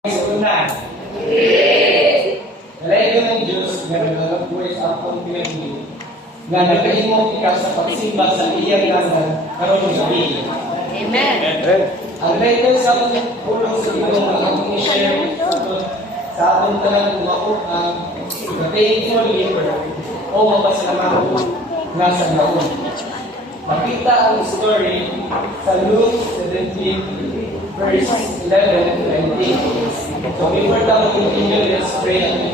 Una, nalayo ng Diyos nga nagalapuwi sa akong pinagili nga nagahimo ikaw sa pagsimba sa iyang langan karon gabi. Amen. Ang letter sa akong pulong sa Ginoo nga akong i-share sa akong tanan umaok ang thankful giver o mapasalamat nga sa naon. Makita ang story sa Luke 17 verse 11 and 19. So before tayo continue, let's pray.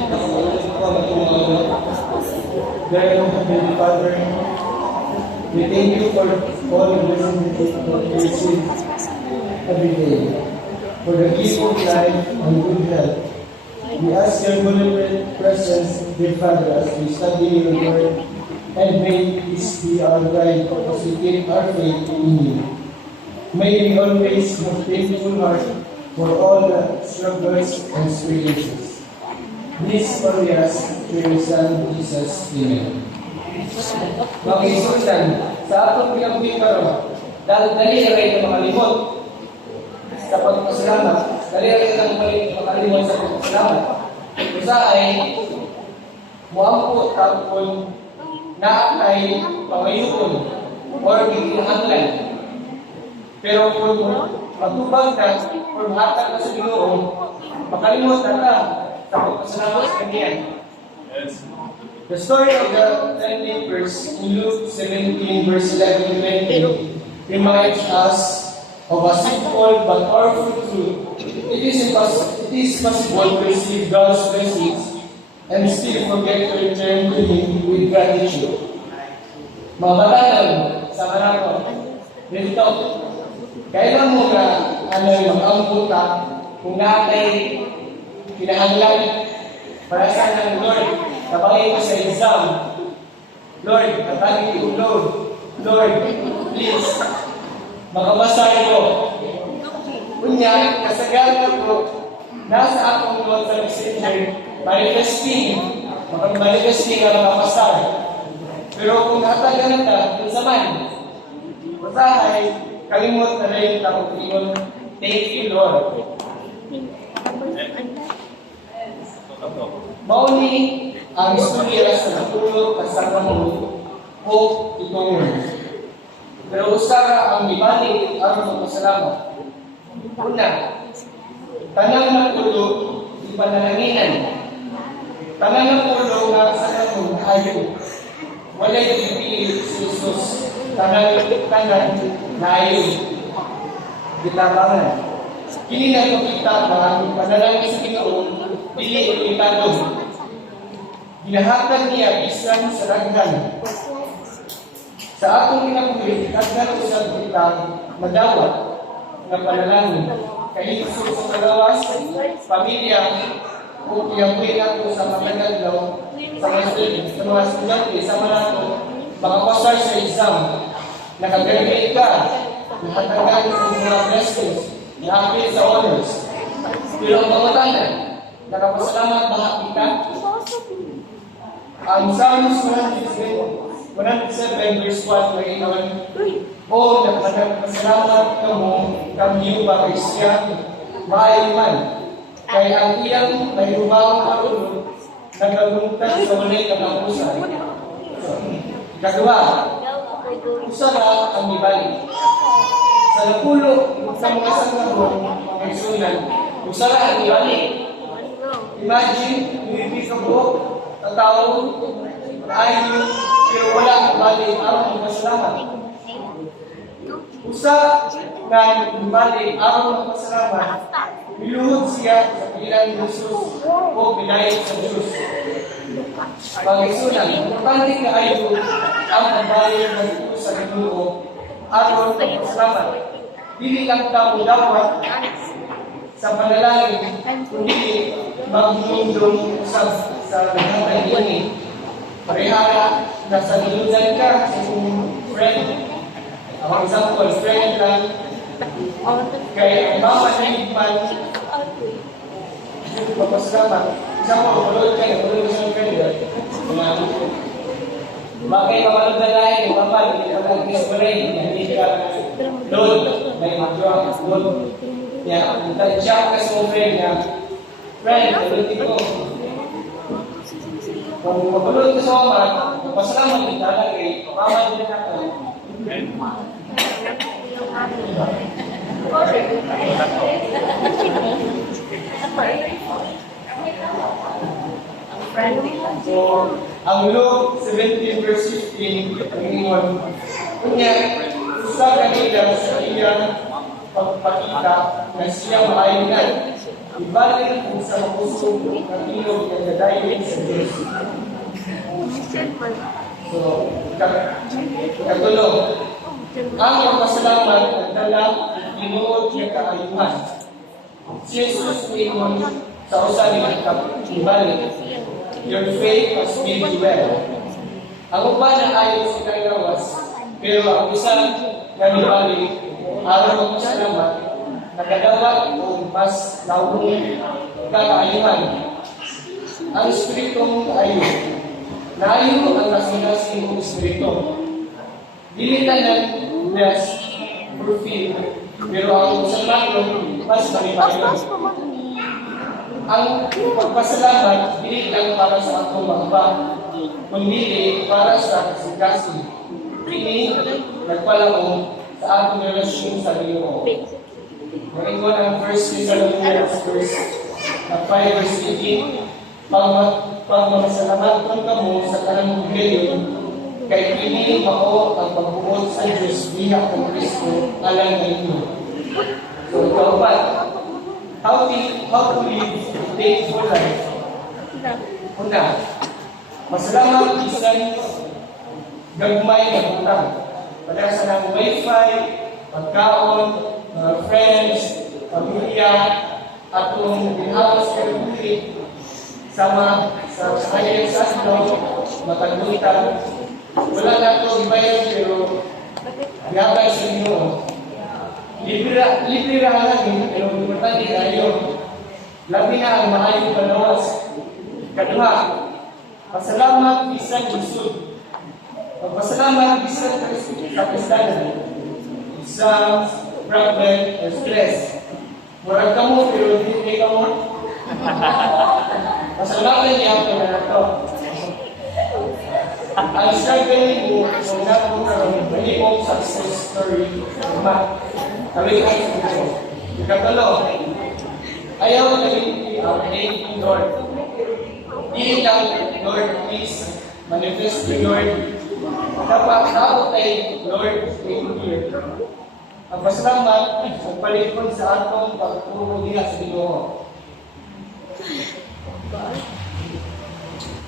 Dear Heavenly Father, we thank you for all the blessings that we receive every day, for the gift of life and good health. We ask your holy presence, dear Father, as we study your word, and may this be our guide as we keep our faith in you. May we always have thankful heart for all the struggles and experiences. This for we ask through your Son, Jesus. Amen. Mga isultan, sa atong pinagbuhin karon, dali rin na makalimot sa pagpasalamat. Dali rin na makalimot sa pagpasalamat. Isa ay muampo tapon na ay pamayukon or giginahanglan. Pero kung matubag ka, kung hatag ka sa Ginoo, makalimot ka sa pagpasalamat sa Kanya. The story of the 10 lepers in Luke 17 verse 11 to 20 reminds us of a simple but powerful truth. It is possible to receive God's blessings and still forget to return to Him with gratitude. Mga batayan sa manako, dito, kailan mo ka mag-ambot ka kung natin kinahanglan para sa ng Lord, kabagay ko sa exam. Lord, kabagay ko Lord, please, makabasay ko. Kunya, kasagalan ko, nasa akong Lord sa messenger, manifesting ang makabasay. Pero kung hatagan ka, kung samahan, basahay, kalimot na rin akong ingon, thank you, Lord. Mauni ang istorya sa natulog at sa kamulog o itong pero usara ang ibalik ang magpasalamat. Una, tanang na pulo, ipanananginan. Tanang na pulo nga sa kamulog ayo. Walay ipili si Jesus. Tanang na ayo. Gitabangan. Kini na kita na ang panalangin sa Ginoo, dili ulitanong. Ginahatag niya bisan sa daghan. Sa atong inabuhi, daghan usab kita madawat nga panalangin. Kay Jesus sa kalawas, pamilya, o kiyabuhi nato sa mga adlaw, sa mga estudyante, sa mga pasar sa exam, nakagraduate ka, nakatagal sa mga blessings, nakapil sa honors. Pero ang pangutanan, nakapasalamat ba kita? Ang Psalms 107 verse 1 ay inawan, o nakapasalamat ka mo, kami ba Kristiyan, maayon man, kaya ang iyang may umawang arulog, nagkaguntag sa walay katapusan. Kadua, usara ang ibalik. Sa napulo, sa mga sanggabong, mga isunan, usara ang ibalik. Imagine, hindi ka buhok, tatawag, ayaw, pero wala ang balik ang masalamat. Usa na ibalik ang masalamat, biluhod siya sa pilang Jesus o binayad sa Diyos. Mga isunan, importante ka ayaw ang pagbayad ng Diyos sa Ginoo aron sa pasalamat. Dili lang ka mudawat sa panalangin, kundi magmundong sa naghatay ini. Parehara, nasa niludan ka sa iyong friend. For example, friend lang, kaya ang mama na higman, papasalamat. Example, kulod kayo, kulod sa friend. Bakit kapalod na lahat, yung mama, hindi ka mag-explain, hindi ka load, may mag-drop, load. Yeah, siya kasi mo friend na, friend, tuloy ko. Kung mapulot ka sa mama, pasalamat din talaga eh. Mama din natin. So, ang Luke 17 verse 15, ang ingon, kunya, sa kanila sa iyang pagpakita na siya maayon ibalik kung sa mapusong ng ilog na nadayin sa Diyos. So, katulog, ang magpasalamat at dala inuod niya kaayuhan. Si Jesus ingon sa usan ng ibalik, your faith has made you well. Ang uban na ayon sa kailawas, pero ang isang nanibalik, araw magpasalamat, nakadawat o mas lawong kakaayuhan. Ang espiritong ayon, naayon ang kasinasing ng espirito. Dilitan ng bless, fulfill, pero ang salamat mas manimayon. Ang pagpasalamat, hindi lang para sa atong magba, kundi para sa kasing-kasing. Ini, nagpalaong sa atong relasyon sa Ginoo. Maringon ang 1 Thessalonians 5 verse 18, pag mamasalamat ka mo sa kanang ngayon, kay kini mao ang pagbuot sa Diyos biya kong Kristo alang na inyo. So, kaupat, how to live a thankful life? Una, masalamat isang gagmay na utang. Pada sa ng wifi, pagkaon, mga friends, pamilya, atong ginhawas kalubuti, sama sa kanyang saslo, matagunitan. Wala na ito ibayan, pero gabay sa inyo. Libre ra lang, pero importante kayo. Labi na ang maayong panawas. Kadua, pasalamat bisan lusod. Pagpasalamat bisan kapistanan. Exams, problem, or stress. Murag ka mo, pero hindi ka mo. Pasalamat niya ako na ito. Ang struggle mo, kung napo ka ng mahimong success story, kami ko ito. Ikatulo, ayaw na thank Lord. Hindi lang, Lord, please, manifest to Lord. Dapat ay Lord, thank you. Ang pasalamat, ang palikod sa atong pagturo niya sa Ginoo.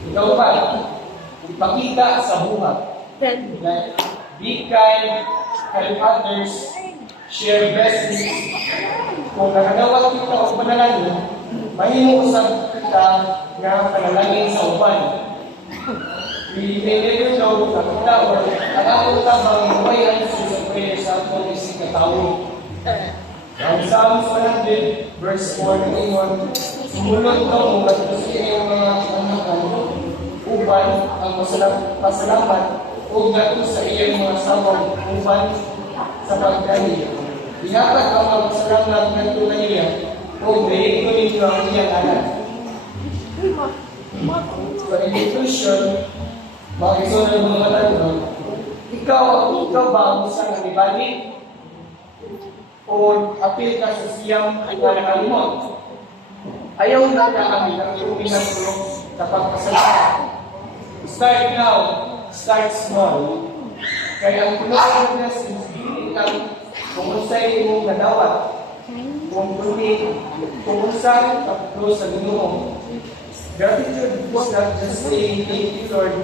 Ikaw pa, ipakita sa buhat. Be kind, help others, share blessings. Kung nakagawa kita o panalangin, mahimusap kita nga panalangin sa uban. We never know na kita o ang atong tabang may answer sa prayer sa atong isip na tao. Ang Psalms 100 verse 4 na ingon, sumulod ka mo at kasi iyong mga anakan uban ang pasalamat o gato sa iyong mga sabang uban sa pagdali. Ihatag ang mga pasalamat ng tulad niya o break ko ninyo ang iyang anak. So in conclusion, mga isunod ng mga tanong, ikaw ba ang isang nalibalik o apil ka sa siyang nakalimot? Ayaw na kami ng tuminatulog sa pagpasalamat. Start now, start small. Kaya ang pinag-alog na sinisihin kang kung unsay imong nadawat, kung unsay pagtulo sa Ginoo. Gratitude is not just saying thank you, Lord.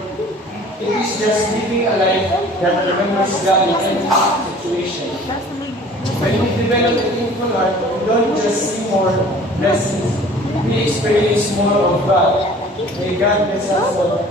It is just living a life that remembers God in every situation. When we develop a thankful heart, we don't just see more blessings, we experience more of God. May God bless us all.